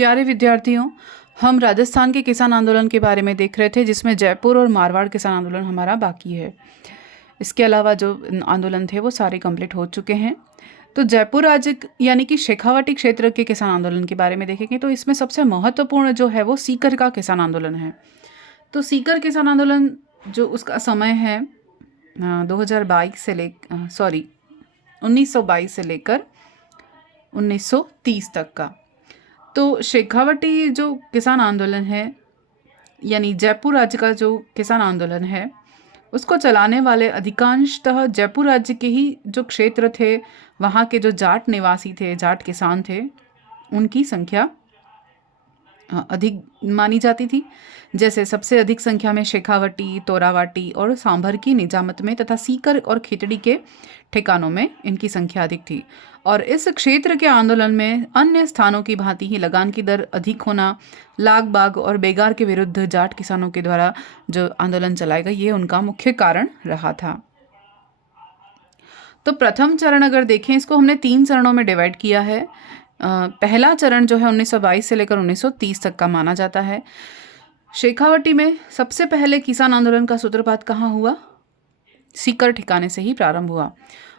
प्यारे विद्यार्थियों, हम राजस्थान के किसान आंदोलन के बारे में देख रहे थे, जिसमें जयपुर और मारवाड़ किसान आंदोलन हमारा बाकी है। इसके अलावा जो आंदोलन थे वो सारे कंप्लीट हो चुके हैं। तो जयपुर राज्य यानी कि शेखावाटी क्षेत्र के किसान आंदोलन के बारे में देखेंगे तो इसमें सबसे महत्वपूर्ण जो है वो सीकर का किसान आंदोलन है। तो सीकर किसान आंदोलन जो उसका समय है 1922 से लेकर 1930 तक का। तो शेखावटी जो किसान आंदोलन है यानी जयपुर राज्य का जो किसान आंदोलन है उसको चलाने वाले अधिकांशतः जयपुर राज्य के ही जो क्षेत्र थे, वहाँ के जो जाट निवासी थे, जाट किसान थे, उनकी संख्या अधिक मानी जाती थी। जैसे सबसे अधिक संख्या में शेखावटी, तोरावाटी और सांभर की निजामत में तथा सीकर और खिचड़ी के ठिकानों में इनकी संख्या अधिक थी। और इस क्षेत्र के आंदोलन में अन्य स्थानों की भांति ही लगान की दर अधिक होना, लाग बाग और बेगार के विरुद्ध जाट किसानों के द्वारा जो आंदोलन चलाया गया, ये उनका मुख्य कारण रहा था। तो प्रथम चरण अगर देखें, इसको हमने 3 चरणों में डिवाइड किया है। पहला चरण जो है 1922 से लेकर 1930 तक का माना जाता है। शेखावटी में सबसे पहले किसान आंदोलन का सूत्रपात कहाँ हुआ? सीकर ठिकाने से ही प्रारंभ हुआ।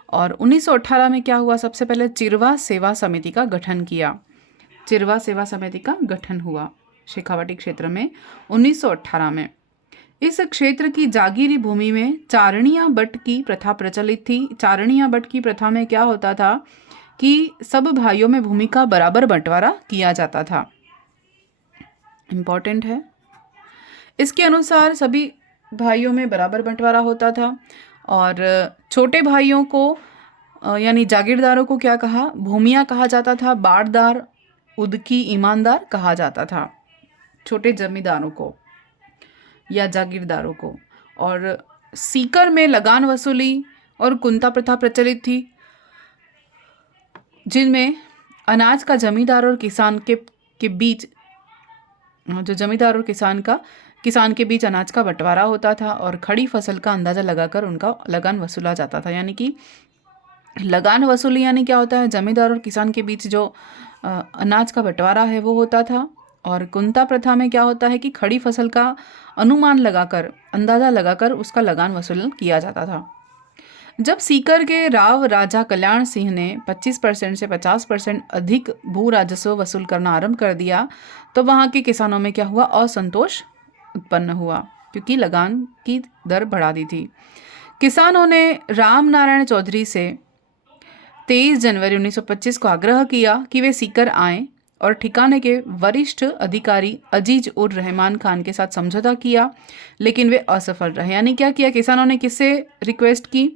और 1918 में क्या हुआ? सबसे पहले चिरवा सेवा समिति का गठन किया। चिरवा सेवा समिति का गठन हुआ शेखावटी क्षेत्र में 1918 में। इस क्षेत्र की जागीरी भूमि में चारणिया बट की प्रथा प्रचलित थी। चारणिया बट की प्रथा में क्या होता था कि सब भाइयों में भूमि का बराबर बंटवारा किया जाता था। इम्पॉर्टेंट है। इसके अनुसार सभी भाइयों में बराबर बंटवारा होता था और छोटे भाइयों को यानी जागीरदारों को क्या कहा? भूमिया कहा जाता था। बाड़दार, उदकी, ईमानदार कहा जाता था छोटे जमींदारों को या जागीरदारों को। और सीकर में लगान वसूली और कुंता प्रथा प्रचलित थी, जिनमें अनाज का जमींदार और किसान के बीच जो जमींदार और किसान के बीच अनाज का बंटवारा होता था और खड़ी फसल का अंदाज़ा लगाकर उनका लगान वसूला जाता था। यानी कि लगान वसूली यानी क्या होता है? जमींदार और किसान के बीच जो अनाज का बंटवारा है वो होता था। और कुंता प्रथा में क्या होता है कि खड़ी फसल का अनुमान लगाकर, अंदाज़ा लगाकर उसका लगान वसूल किया जाता था। जब सीकर के राव राजा कल्याण सिंह ने 25% से 50% अधिक भू राजस्व वसूल करना आरंभ कर दिया तो वहाँ के किसानों में क्या हुआ? असंतोष उत्पन्न हुआ, क्योंकि लगान की दर बढ़ा दी थी। किसानों ने राम नारायण चौधरी से 23 जनवरी 1925 को आग्रह किया कि वे सीकर आएं और ठिकाने के वरिष्ठ अधिकारी अजीज उर रहमान खान के साथ समझौता किया, लेकिन वे असफल रहे। यानी क्या किया? किसानों ने किससे रिक्वेस्ट की?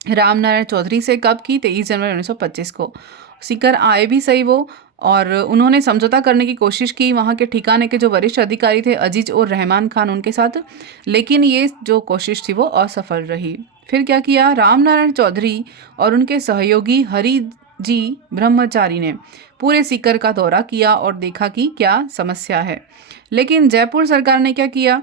राम नारायण चौधरी से। कब की? 23 जनवरी 1925 को। सीकर आए भी सही वो, और उन्होंने समझौता करने की कोशिश की वहाँ के ठिकाने के जो वरिष्ठ अधिकारी थे अजीज और रहमान खान उनके साथ, लेकिन ये जो कोशिश थी वो असफल रही। फिर क्या किया? राम नारायण चौधरी और उनके सहयोगी हरि जी ब्रह्मचारी ने पूरे सीकर का दौरा किया और देखा कि क्या समस्या है। लेकिन जयपुर सरकार ने क्या किया?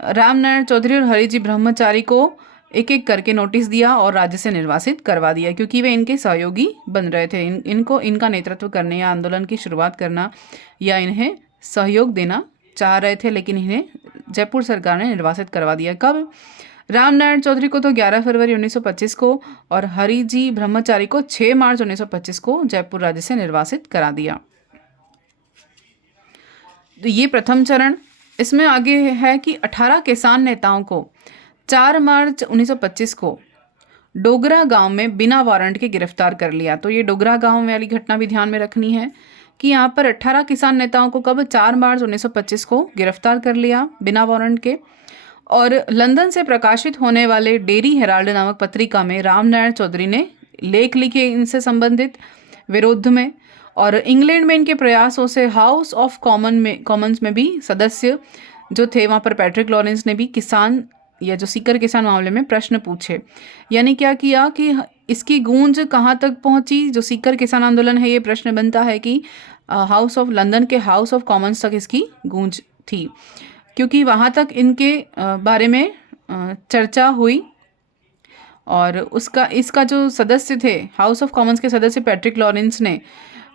राम नारायण चौधरी और हरि जी ब्रह्मचारी को एक एक करके नोटिस दिया और राज्य से निर्वासित करवा दिया, क्योंकि वे इनके सहयोगी बन रहे थे। इनको इनका नेतृत्व करने या आंदोलन की शुरुआत करना या इन्हें सहयोग देना चाह रहे थे, लेकिन इन्हें जयपुर सरकार ने निर्वासित करवा दिया। कब? राम नारायण चौधरी को तो 11 फरवरी 1925 को और हरि जी ब्रह्मचारी को 6 मार्च 1925 को जयपुर राज्य से निर्वासित करा दिया। तो ये प्रथम चरण। इसमें आगे है कि 18 किसान नेताओं को 4 मार्च 1925 को डोगरा गांव में बिना वारंट के गिरफ्तार कर लिया। तो ये डोगरा गांव वाली घटना भी ध्यान में रखनी है कि यहाँ पर 18 किसान नेताओं को कब? 4 मार्च 1925 को गिरफ्तार कर लिया बिना वारंट के। और लंदन से प्रकाशित होने वाले डेरी हेराल्ड नामक पत्रिका में राम नारायण चौधरी ने लेख लिखे इनसे संबंधित विरोध में। और इंग्लैंड में इनके प्रयासों से हाउस ऑफ कॉमन्स में भी सदस्य जो थे, वहाँ पर पैट्रिक लॉरेंस ने भी किसान या जो सीकर किसान मामले में प्रश्न पूछे। यानी क्या किया कि इसकी गूंज कहाँ तक पहुँची? जो सीकर किसान आंदोलन है, ये प्रश्न बनता है कि लंदन के हाउस ऑफ कॉमन्स तक इसकी गूंज थी, क्योंकि वहाँ तक इनके बारे में चर्चा हुई। और इसका जो सदस्य थे, हाउस ऑफ कॉमन्स के सदस्य पैट्रिक लॉरेंस ने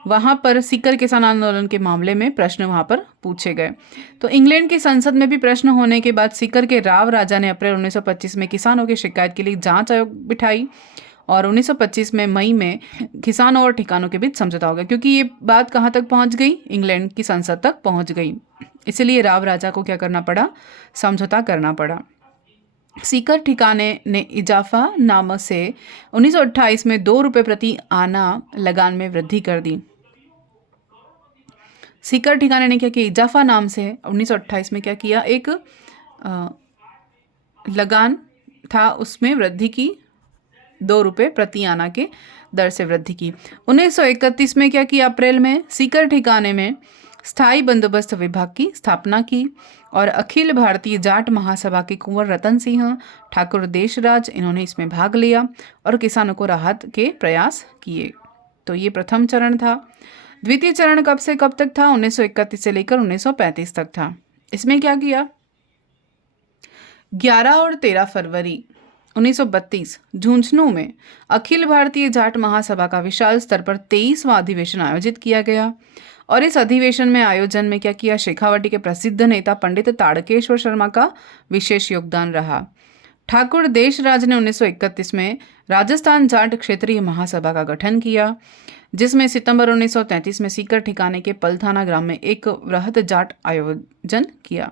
वहाँ पर सीकर किसान आंदोलन के मामले में प्रश्न वहाँ पर पूछे गए। तो इंग्लैंड की संसद में भी प्रश्न होने के बाद सीकर के राव राजा ने अप्रैल 1925 में किसानों की शिकायत के लिए जांच आयोग बिठाई और 1925 में मई में किसानों और ठिकानों के बीच समझौता हो गया, क्योंकि ये बात कहाँ तक पहुँच गई, इंग्लैंड की संसद तक पहुँच गई। इसलिए राव राजा को क्या करना पड़ा, समझौता करना पड़ा। सीकर ठिकाने ने इजाफा नाम से 1928 में 2 रुपये प्रति आना लगान में वृद्धि कर दी। सीकर ठिकाने ने क्या किया, इजाफा नाम से 1928 में क्या किया, एक लगान था उसमें वृद्धि की, 2 रुपये प्रति आना के दर से वृद्धि की। 1931 में क्या किया, अप्रैल में सीकर ठिकाने में स्थायी बंदोबस्त विभाग की स्थापना की और अखिल भारतीय जाट महासभा के कुंवर रतन सिंह, ठाकुर देशराज, इन्होंने इसमें भाग लिया और किसानों को राहत के प्रयास किए। तो ये प्रथम चरण था। द्वितीय चरण कब से कब तक था, 1931 से लेकर 1935 तक था। इसमें क्या किया, 11 और 13 फरवरी 1932 झुंझुनू में अखिल भारतीय जाट महासभा का विशाल स्तर पर 23वां अधिवेशन आयोजित किया गया और इस अधिवेशन में आयोजन में क्या किया, शेखावाटी के प्रसिद्ध नेता पंडित ताड़केश्वर शर्मा का विशेष योगदान रहा। ठाकुर देशराज ने 1931 में राजस्थान जाट क्षेत्रीय महासभा का गठन किया, जिसमें सितंबर 1933 में सीकर ठिकाने के पलथाना ग्राम में एक वृहद जाट आयोजन किया।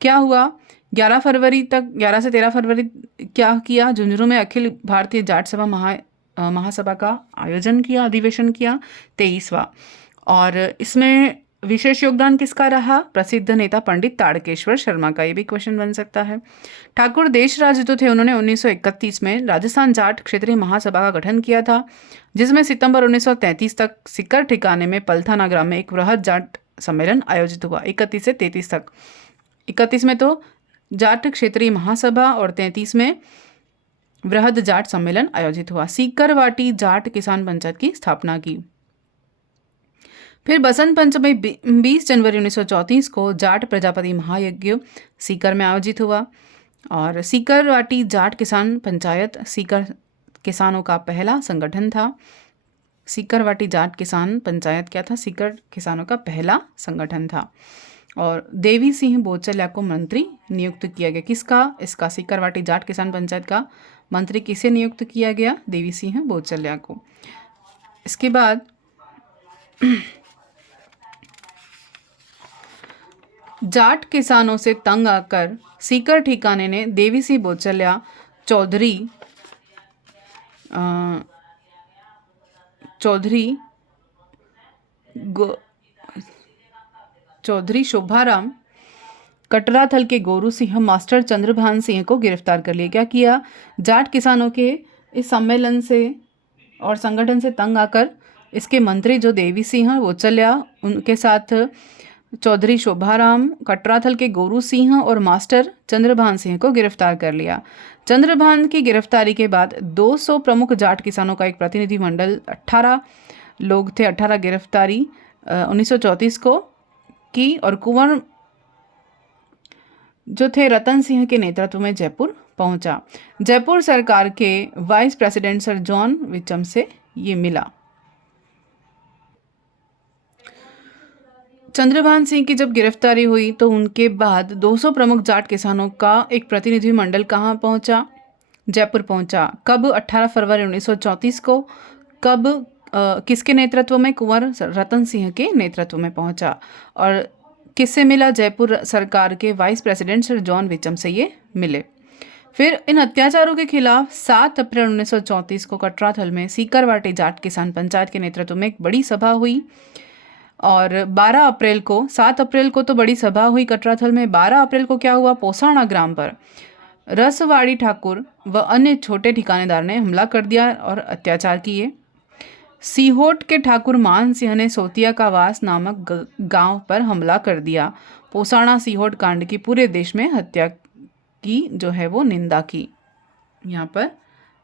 क्या हुआ, 11 फरवरी तक, 11 से 13 फरवरी क्या किया, झुंझुनू में अखिल भारतीय जाट सभा महासभा का आयोजन किया, अधिवेशन किया 23वां। और इसमें विशेष योगदान किसका रहा, प्रसिद्ध नेता पंडित ताड़केश्वर शर्मा का। ये भी क्वेश्चन बन सकता है। ठाकुर देशराज जो थे, उन्होंने 1931 में राजस्थान जाट क्षेत्रीय महासभा का गठन किया था, जिसमें सितंबर 1933 तक सीकर ठिकाने में पलथाना ग्राम में एक वृहद जाट सम्मेलन आयोजित हुआ। 31 से 33 तक, 31 में तो जाट क्षेत्रीय महासभा और 33 में वृहद जाट सम्मेलन आयोजित हुआ। सीकरवाटी जाट किसान पंचायत की स्थापना की। फिर बसंत पंचमी 20 जनवरी 1934 को जाट प्रजापति महायज्ञ सीकर में आयोजित हुआ और सीकरवाटी जाट किसान पंचायत सीकर किसानों का पहला संगठन था। सीकरवाटी जाट किसान पंचायत क्या था, सीकर किसानों का पहला संगठन था। और देवी सिंह बोचलिया को मंत्री नियुक्त किया गया। किसका, इसका सीकरवाटी जाट किसान पंचायत का मंत्री किसे नियुक्त किया गया, देवी सिंह बोचलिया को। इसके बाद जाट किसानों से तंग आकर सीकर ठिकाने ने देवी सिंह बोचलिया, चौधरी शोभाराम, कटराथल के गोरू सिंह, मास्टर चंद्रभान सिंह को गिरफ्तार कर लिया। क्या किया, जाट किसानों के इस सम्मेलन से और संगठन से तंग आकर इसके मंत्री जो देवी सिंह बोचलिया, उनके साथ चौधरी शोभाराम, कटराथल के गोरू सिंह और मास्टर चंद्रभान सिंह को गिरफ्तार कर लिया। चंद्रभान की गिरफ्तारी के बाद 200 प्रमुख जाट किसानों का एक प्रतिनिधिमंडल, 18 लोग थे, 18 गिरफ्तारी 1934 को की और कुंवर जो थे रतन सिंह के नेतृत्व में जयपुर पहुंचा। जयपुर सरकार के वाइस प्रेसिडेंट सर जॉन विचम से ये मिला। चंद्रभान सिंह की जब गिरफ्तारी हुई तो उनके बाद 200 प्रमुख जाट किसानों का एक प्रतिनिधिमंडल कहाँ पहुंचा, जयपुर पहुंचा। कब, 18 फरवरी 1934 को। कब, किसके नेतृत्व में, कुंवर रतन सिंह के नेतृत्व में पहुंचा। और किससे मिला, जयपुर सरकार के वाइस प्रेसिडेंट सर जॉन विचम से ये मिले। फिर इन अत्याचारों के खिलाफ 7 अप्रैल 1934 को कटराथल में सीकरवाटी जाट किसान पंचायत के नेतृत्व में एक बड़ी सभा हुई और 12 अप्रैल को, 7 अप्रैल को तो बड़ी सभा हुई कटराथल में, 12 अप्रैल को क्या हुआ, पोसाणा ग्राम पर रसवाड़ी ठाकुर व अन्य छोटे ठिकानेदार ने हमला कर दिया और अत्याचार किए। सीहोट के ठाकुर मान सिंह ने सोतिया का वास नामक गांव पर हमला कर दिया। पोसाणा सीहोट कांड की पूरे देश में हत्या की जो है वो निंदा की, यहाँ पर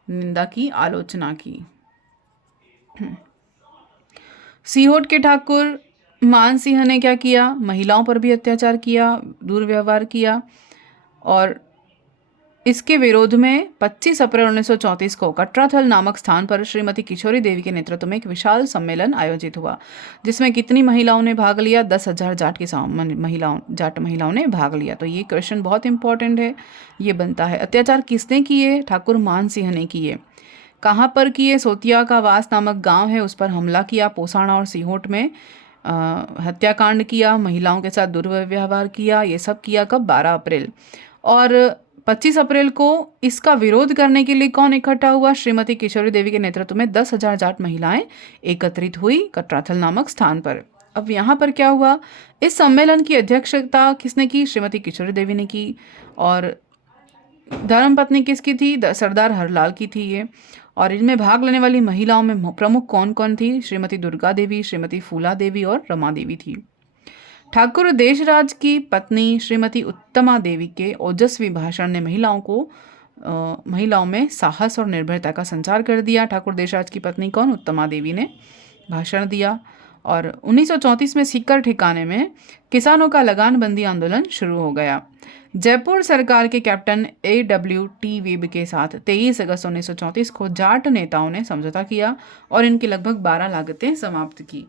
निंदा की, आलोचना की। सीहोट के ठाकुर मान सिंह ने क्या किया, महिलाओं पर भी अत्याचार किया, दुर्व्यवहार किया और इसके विरोध में 25 अप्रैल 1934 को कटराथल नामक स्थान पर श्रीमती किशोरी देवी के नेतृत्व में एक विशाल सम्मेलन आयोजित हुआ, जिसमें कितनी महिलाओं ने भाग लिया? 10,000 जाट महिलाओं ने भाग लिया। तो ये क्वेश्चन बहुत इंपॉर्टेंट है, ये बनता है। अत्याचार किसने किए? ठाकुर मान सिंह ने किए। कहाँ पर किए? सोतिया का वास नामक गांव है, उस पर हमला किया। पोसाणा और सिहोट में हत्याकांड किया, महिलाओं के साथ दुर्व्यवहार किया। ये सब किया कब? 12 अप्रैल। और 25 अप्रैल को इसका विरोध करने के लिए कौन इकट्ठा हुआ? श्रीमती किशोरी देवी के नेतृत्व में 10,000 जाट महिलाएं एकत्रित हुई कटराथल नामक स्थान पर। अब यहाँ पर क्या हुआ? इस सम्मेलन की अध्यक्षता किसने की? श्रीमती किशोरी देवी ने की। और धर्मपत्नी किसकी थी? सरदार हरलाल की थी ये। और इनमें भाग लेने वाली महिलाओं में प्रमुख कौन कौन थी? श्रीमती दुर्गा देवी, श्रीमती फूला देवी और रमा देवी थी। ठाकुर देशराज की पत्नी श्रीमती उत्तमा देवी के ओजस्वी भाषण ने महिलाओं में साहस और निर्भयता का संचार कर दिया। ठाकुर देशराज की पत्नी कौन? उत्तमा देवी ने भाषण दिया। और 1934 में सीकर ठिकाने में किसानों का लगानबंदी आंदोलन शुरू हो गया। जयपुर सरकार के कैप्टन AWT वेब के साथ 23 अगस्त 1934 को जाट नेताओं ने समझौता किया और इनकी लगभग 12 लागतें समाप्त की।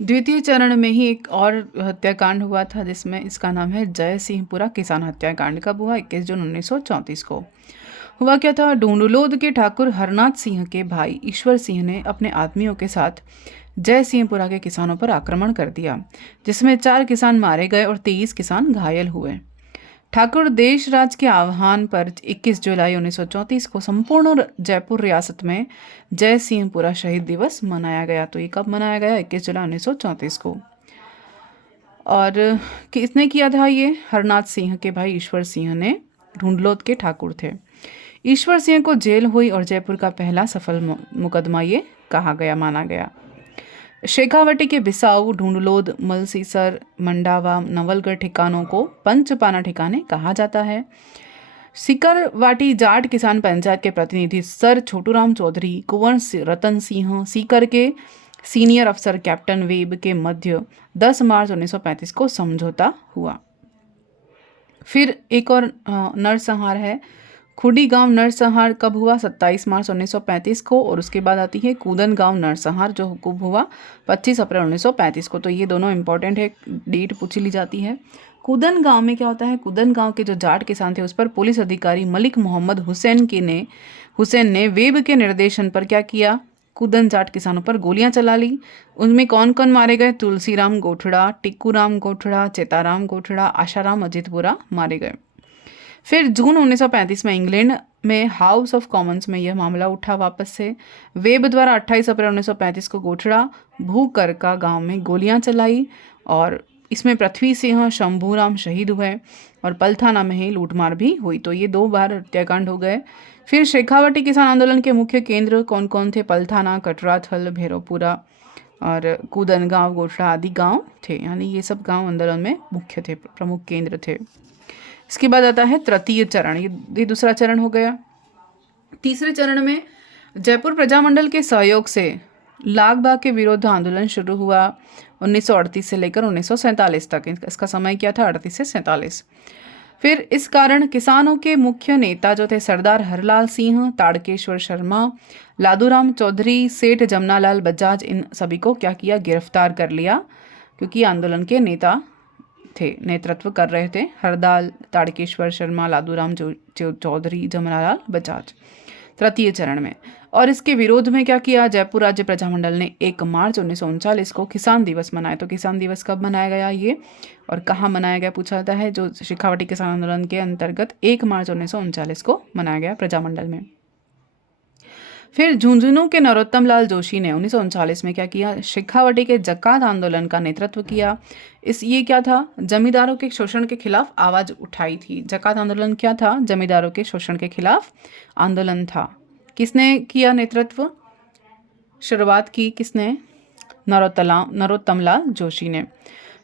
द्वितीय चरण में ही एक और हत्याकांड हुआ था, जिसमें इसका नाम है जय सिंहपुरा किसान हत्याकांड। कब हुआ? 21 जून 1934 को। हुआ क्या था? ढूंढलोद के ठाकुर हरनाथ सिंह के भाई ईश्वर सिंह ने अपने आदमियों के साथ जय सिंहपुरा के किसानों पर आक्रमण कर दिया, जिसमें 4 किसान मारे गए और 23 किसान घायल हुए। ठाकुर देशराज के आह्वान पर 21 जुलाई 1934 को संपूर्ण जयपुर रियासत में जय सिंहपुरा शहीद दिवस मनाया गया। तो ये कब मनाया गया? 21 जुलाई 1934 को। और किसने किया था ये? हरनाथ सिंह के भाई ईश्वर सिंह ने। ढूंढलोद के ठाकुर थे। ईश्वर सिंह को जेल हुई और जयपुर का पहला सफल मुकदमा ये माना गया। शेखावटी के बिसाऊ, ढूंढलोद, मलसीसर, मंडावा, नवलगढ़ ठिकानों को पंचपाना ठिकाने कहा जाता है। सीकरवाटी जाट किसान पंचायत के प्रतिनिधि सर छोटूराम चौधरी, कुंवर रतन सिंह, सीकर के सीनियर अफसर कैप्टन वेब के मध्य 10 मार्च 1935 को समझौता हुआ। फिर एक और नरसंहार है। खुडी गांव नरसंहार कब हुआ? 27 मार्च 1935 को। और उसके बाद आती है कूदन गांव नरसंहार, जो कब हुआ? 25 अप्रैल 1935 को। तो ये दोनों इंपॉर्टेंट है, डेट पूछी ली जाती है। कूदन गांव में क्या होता है? कूदन गांव के जो जाट किसान थे उस पर पुलिस अधिकारी मलिक मोहम्मद हुसैन ने वेब के निर्देशन पर क्या किया? कूदन जाट किसानों पर गोलियां चला ली। उनमें कौन कौन मारे गए? तुलसीराम गोठड़ा, टिक्कूराम गोठड़ा, चेताराम गोठड़ा, आशाराम अजितपुरा मारे गए। फिर जून 1935 में इंग्लैंड में हाउस ऑफ कॉमन्स में यह मामला उठा वापस से। वेब द्वारा 28 अप्रैल 1935 को गोठड़ा भूकरका गांव में गोलियां चलाई और इसमें पृथ्वी सिंह, शंभूराम शहीद हुए और पलथाना में ही लूटमार भी हुई। तो ये 2 बार हत्याकांड हो गए। फिर शेखावटी किसान आंदोलन के मुख्य केंद्र कौन कौन थे? पलथाना, कटराथल, भैरवपुरा और कूदन गांव, गोठड़ा आदि गांव थे। यानी ये सब गांव आंदोलन में मुख्य थे, प्रमुख केंद्र थे। इसके बाद आता है तृतीय चरण। ये दूसरा चरण हो गया। तीसरे चरण में जयपुर प्रजामंडल के सहयोग से लाग बाग के विरुद्ध आंदोलन शुरू हुआ 1938 से लेकर 1947 तक। इसका समय क्या था? 38 से 47। फिर इस कारण किसानों के मुख्य नेता जो थे सरदार हरलाल सिंह, ताड़केश्वर शर्मा, लादूराम चौधरी, सेठ जमनालाल बजाज, इन सभी को क्या किया? गिरफ्तार कर लिया, क्योंकि आंदोलन के नेता थे, नेतृत्व कर रहे थे हरलाल, ताड़केश्वर शर्मा, लादूराम चौधरी, जमनालाल बजाज। तृतीय चरण में और इसके विरोध में क्या किया? जयपुर राज्य प्रजामंडल ने 1 मार्च 1939 को किसान दिवस मनाया। तो किसान दिवस कब मनाया गया ये और कहाँ मनाया गया पूछा जाता है? जो शेखावटी किसान आंदोलन के अंतर्गत 1 मार्च 1939 को मनाया गया प्रजामंडल में। फिर झुंझुनू के नरोत्तम लाल जोशी ने 1939 में क्या किया? शेखावटी के जकात आंदोलन का नेतृत्व किया। ये क्या था? जमींदारों के शोषण के खिलाफ आवाज उठाई थी। जकात आंदोलन क्या था? जमींदारों के शोषण के खिलाफ आंदोलन था। किसने किया नेतृत्व? शुरुआत की किसने? नरोत्तम लाल जोशी ने।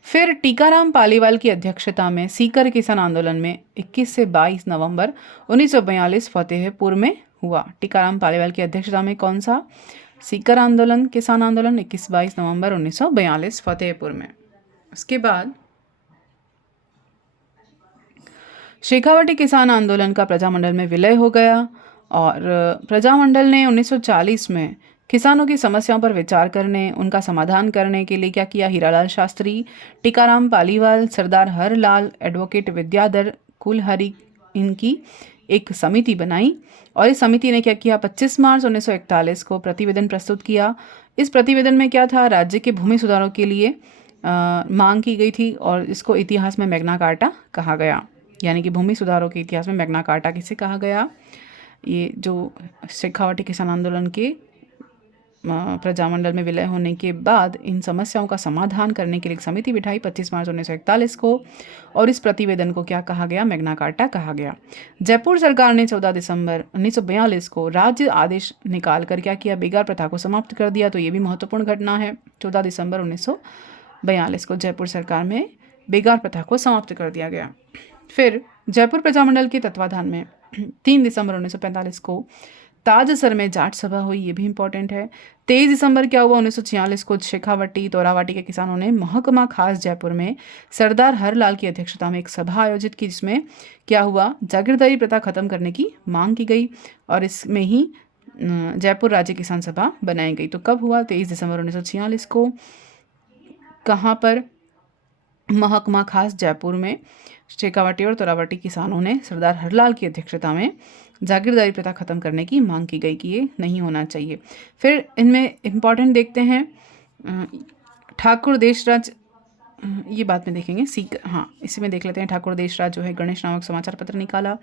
फिर टीकाराम पालीवाल की अध्यक्षता में सीकर किसान आंदोलन में 21 से 22 नवंबर 1942 फतेहपुर में हुआ। टीकाराम पालीवाल की अध्यक्षता में कौन सा? सीकर आंदोलन, किसान आंदोलन 21-22 नवंबर 1942 फतेहपुर में। उसके बाद शेखावटी किसान आंदोलन का प्रजामंडल में विलय हो गया और प्रजामंडल ने 1940 में किसानों की समस्याओं पर विचार करने, उनका समाधान करने के लिए क्या किया? हीरालाल शास्त्री, टीकाराम पालीवाल, सरदार हरलाल, एडवोकेट विद्याधर कुलहरी, इनकी एक समिति बनाई और इस समिति ने क्या किया? 25 मार्च 1941 को प्रतिवेदन प्रस्तुत किया। इस प्रतिवेदन में क्या था? राज्य के भूमि सुधारों के लिए मांग की गई थी और इसको इतिहास में मैग्ना कार्टा कहा गया। यानी कि भूमि सुधारों के इतिहास में मैग्ना कार्टा किसे कहा गया? ये जो शेखावटी किसान आंदोलन के प्रजामंडल में विलय होने के बाद इन समस्याओं का समाधान करने के लिए एक समिति बिठाई 25 मार्च 1941 को और इस प्रतिवेदन को क्या कहा गया? मैग्ना कार्टा कहा गया। जयपुर सरकार ने 14 दिसंबर 1942 को राज्य आदेश निकाल कर क्या किया? बेगार प्रथा को समाप्त कर दिया। तो ये भी महत्वपूर्ण घटना है। 14 दिसंबर 1942 को जयपुर सरकार में बेगार प्रथा को समाप्त कर दिया गया। फिर जयपुर प्रजामंडल के तत्वाधान में 3 दिसंबर 1945 को ताजसर में जाट सभा हुई। ये भी इंपॉर्टेंट है। 23 दिसंबर क्या हुआ? 1946 को शेखावटी तोरावाटी के किसानों ने महकमा खास जयपुर में सरदार हरलाल की अध्यक्षता में एक सभा आयोजित की, जिसमें क्या हुआ? जागीरदारी प्रथा खत्म करने की मांग की गई और इसमें ही जयपुर राज्य किसान सभा बनाई गई। तो कब हुआ? 23 दिसंबर 1946 को। कहाँ पर? महकमा खास जयपुर में शेखावटी और तोरावाटी किसानों ने सरदार हरलाल की अध्यक्षता में जागीरदारी प्रथा खत्म करने की मांग की गई कि ये नहीं होना चाहिए। फिर इनमें इम्पॉर्टेंट देखते हैं ठाकुर देशराज, ये बाद में देखेंगे। इसी में देख लेते हैं। ठाकुर देशराज जो है गणेश नामक समाचार पत्र निकाला।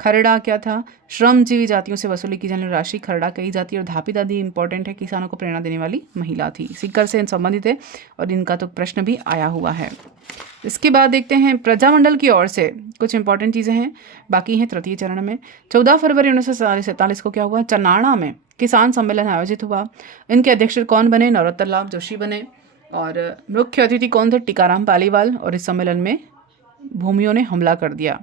खरड़ा क्या था? श्रमजीवी जातियों से वसूली की जाने वाली राशि खरड़ा कही जाती है। और धापी दादी इंपॉर्टेंट है, किसानों को प्रेरणा देने वाली महिला थी। सीकर से संबंधित है और इनका तो प्रश्न भी आया हुआ है। इसके बाद देखते हैं प्रजामंडल की ओर से कुछ इंपॉर्टेंट चीज़ें हैं, बाकी हैं तृतीय चरण में। 14 फरवरी 1947 को क्या हुआ? चनाड़ा में किसान सम्मेलन आयोजित हुआ। इनके अध्यक्ष कौन बने? नरोत्तम लाल जोशी बने और मुख्य अतिथि कौन थे? टीकाराम पालीवाल। और इस सम्मेलन में भूमियों ने हमला कर दिया।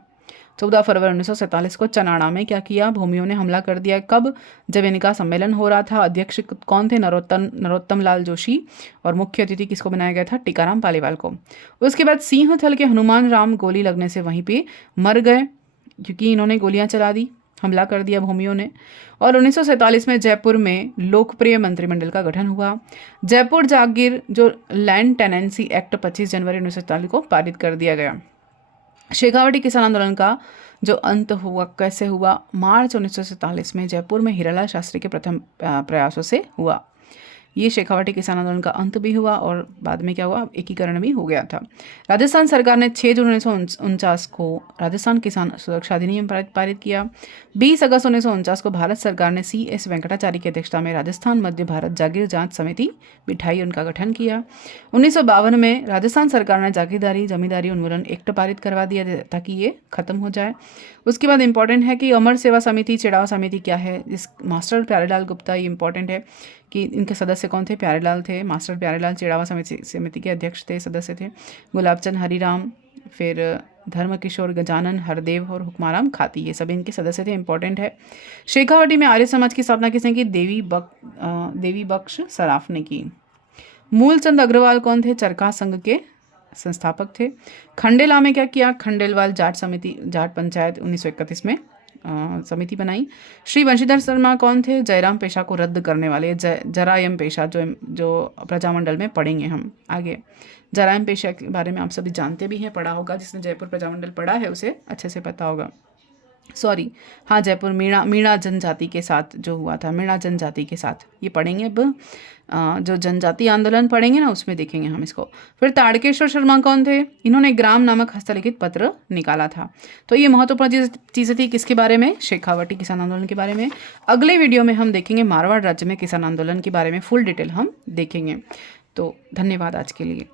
14 फरवरी 1947 को चनाड़ा में क्या किया? भूमियों ने हमला कर दिया। कब? जब इनका सम्मेलन हो रहा था। अध्यक्ष कौन थे? नरोत्तम लाल जोशी और मुख्य अतिथि किसको बनाया गया था? टीकाराम पालीवाल को। उसके बाद सिंहथल के हनुमान राम गोली लगने से वहीं पे मर गए, क्योंकि इन्होंने गोलियां चला दी, हमला कर दिया भूमियों ने। और 1947 में जयपुर में लोकप्रिय मंत्रिमंडल का गठन हुआ। जयपुर जागीर जो लैंड टेनेंसी एक्ट 25 जनवरी 1947 को पारित कर दिया गया। शेखावटी किसान आंदोलन का जो अंत हुआ कैसे हुआ? मार्च 1947 में जयपुर में हीरालाल शास्त्री के प्रथम प्रयासों से हुआ। ये शेखावटी किसान आंदोलन का अंत भी हुआ और बाद में क्या हुआ? एकीकरण भी हो गया था। राजस्थान सरकार ने 6 जून 1949 को राजस्थान किसान सुरक्षा अधिनियम पारित किया। 20 अगस्त 1949 को भारत सरकार ने CS वेंकटाचार्य की अध्यक्षता में राजस्थान मध्य भारत जागीर जांच समिति बिठाई, उनका गठन किया। 1952 में राजस्थान सरकार ने जागीरदारी जमींदारी उन्मूलन एक्ट पारित करवा दिया ताकि ये खत्म हो जाए। उसके बाद इंपॉर्टेंट है कि अमर सेवा समिति, चिड़ावा समिति क्या है? इस मास्टर प्यारेलाल गुप्ता, ये इंपॉर्टेंट है कि इनके सदस्य कौन थे? प्यारेलाल थे। मास्टर प्यारेलाल चिड़ावा समिति के अध्यक्ष थे, सदस्य थे। गुलाबचंद हरिराम, फिर धर्मकिशोर गजानन, हरदेव और हुक्माराम खाती, ये सभी इनके सदस्य थे, इंपॉर्टेंट है। शेखावटी में आर्य समाज की स्थापना किसने की? देवी बख्श सराफ ने की। मूलचंद अग्रवाल कौन थे? चरखा संघ के संस्थापक थे। खंडेला में क्या किया? खंडेलवाल जाट समिति, जाट पंचायत 1931 में समिति बनाई। श्री वंशीधर शर्मा कौन थे? जयराम पेशा को रद्द करने वाले। जरायम पेशा जो प्रजामंडल में पढ़ेंगे हम आगे। जरायम पेशा के बारे में आप सभी जानते भी हैं, पढ़ा होगा। जिसने जयपुर प्रजामंडल पढ़ा है उसे अच्छे से पता होगा। जयपुर मीणा जनजाति के साथ जो हुआ था, मीणा जनजाति के साथ ये पढ़ेंगे। अब जो जनजाति आंदोलन पढ़ेंगे ना, उसमें देखेंगे हम इसको। फिर ताड़केश्वर शर्मा कौन थे? इन्होंने ग्राम नामक हस्तलिखित पत्र निकाला था। तो ये महत्वपूर्ण चीज़ें थी किसके बारे में? शेखावटी किसान आंदोलन के बारे में। अगले वीडियो में हम देखेंगे मारवाड़ राज्य में किसान आंदोलन के बारे में, फुल डिटेल हम देखेंगे। तो धन्यवाद आज के लिए।